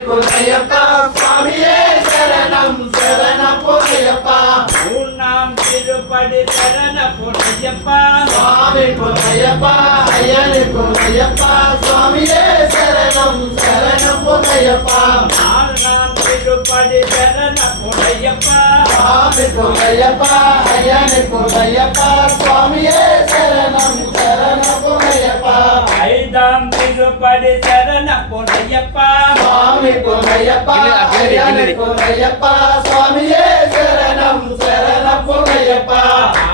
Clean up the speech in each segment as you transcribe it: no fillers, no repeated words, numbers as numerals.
பொன்னையப்பா சுவாமியே சரணம் சரணம் பொன்னையப்பா உன்னாம் திருப்படி சரண பொன்னையப்பா சுவாமி பொன்னையப்பா ஐயனே பொன்னையப்பா சுவாமியே சரணம் சரணம் பொன்னையப்பா நான்காம் திருப்படி சரண பொன்னையப்பா சுவாமி பொன்னையப்பா ஐயனே பொன்னையப்பா சுவாமியே சரணம் சரணம் பொன்னையப்பா ஐந்தாம் திருப்படி சரண பொன்னையப்பா சுவாமி பொன்னையப்பா ஐயனே பொன்னையப்பா சுவாமியே சரணம் சரணம் பொன்னையப்பா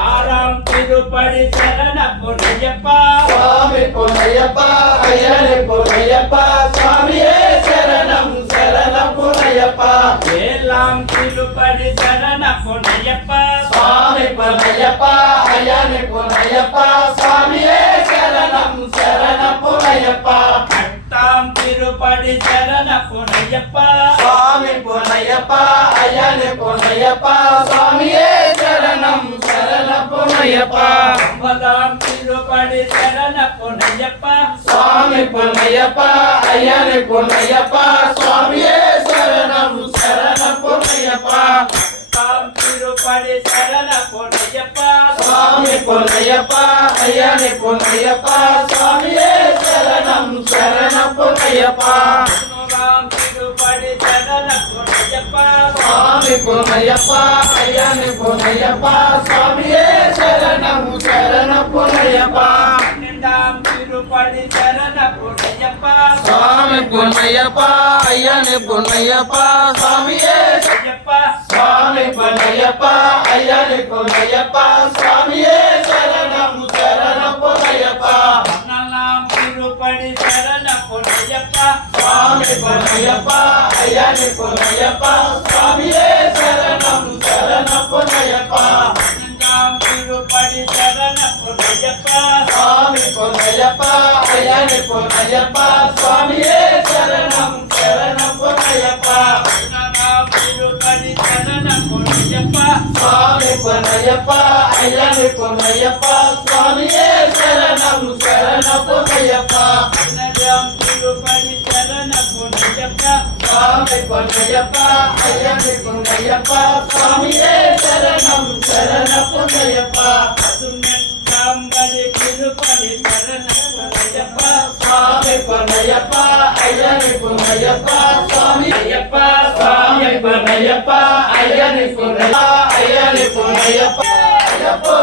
ஆறாம் திருப்படி சரண பொன்னையப்பா சுவாமி பொன்னையப்பா ஐயனே பொன்னையப்பா சுவாமியே சரணம் சரணம் பொன்னையப்பா ஏழாம் திருப்படி சரண பொன்னையப்பா சுவாமி பொன்னையப்பா ஐயனே பொன்னையப்பா சுவாமியே சரணம் சரணம் பொன்னையப்பா எட்டாம் திருப்படி சரண பொன்னையப்பா சுவாமி பொன்னையப்பா ஐயனே பொன்னையப்பா சுவாமியே சரணம் சரணம் பொன்னையப்பா ஒன்பதாம் திருப்படி சரண பொன்னையப்பா சுவாமி பொன்னையப்பா ஐயனே பொன்னையப்பா சுவாமியே சரணம் சரணம் பொன்னையப்பா பத்தாம் திருப்படி சரண பொன்னையப்பா சுவாமி பொன்னையப்பா ஐயனே பொன்னையப்பா சுவாமியே சரணம் சரணம் பொன்னையப்பா பதினோராம் திருப்படி சரண பொன்னையப்பா சுவாமி பொன்னையப்பா ஐயனே பொன்னையப்பா சுவாமியே சரணம் சரணம் பொன்னையப்பா பன்னெண்டாம் திருப்படி சரண பொன்னையப்பா சுவாமி பொன்னையப்பா ஐயனே பொன்னையப்பா சுவாமியே ஐயப்பா சுவாமி பொன்னையப்பா ஐயனே பொன்னையப்பா சுவாமியே சரணம் சரணம் பொன்னையப்பா பதினாலாம் திருப்படி சரண பொன்னையப்பா சுவாமி பொன்னையப்பா ஐயனே பொன்னையப்பா சுவாமியே சரணம் சரணம் பொன்னையப்பா பதினஞ்சாம் திருப்படி சரண பொன்னையப்பா சுவாமி பொன்னையப்பா ஐயனே பொன்னையப்பா சுவாமியே சரணம் சரணம் பொன்னையப்பா பதினாறாம் திருப்படி சரண பொன்னையப்பா சுவாமி பொன்னையப்பா ஐயனே பொன்னையப்பா சுவாமியே சரணம் சரணம் பொன்னையப்பா பதினேழாம் திருப்படி சரண பொன்னையப்பா சுவாமி பொன்னையப்பா ஐயனே பொன்னையப்பா சுவாமியே சரணம் சரணம் பொன்னையப்பா பதினெட்டாம் படி திருப்படி சரண பொன்னையப்பா சுவாமி பொன்னையப்பா ஐயனே பொன்னையப்பா சுவாமி ஐயப்பா சுவாமி பொன்னையப்பா ஐயனே பொன்னையப்பா ஐயனே பொன்னையப்பா ஐயப்போ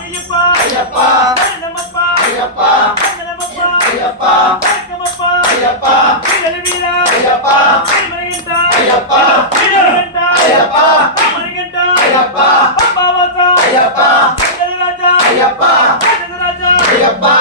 ஐயப்பா ஐயப்பா நமப்பா ஐயப்பா நமப்பா ஐயப்பா நமப்பா ஐயப்பா வீரவீரா ஐயப்பா மணிகண்டா ஐயப்பா வீரவீரா ஐயப்பா மணிகண்டா ஐயப்பா பாவாசா ஐயப்பா ராஜா ஐயப்பா ராஜா ஐயப்பா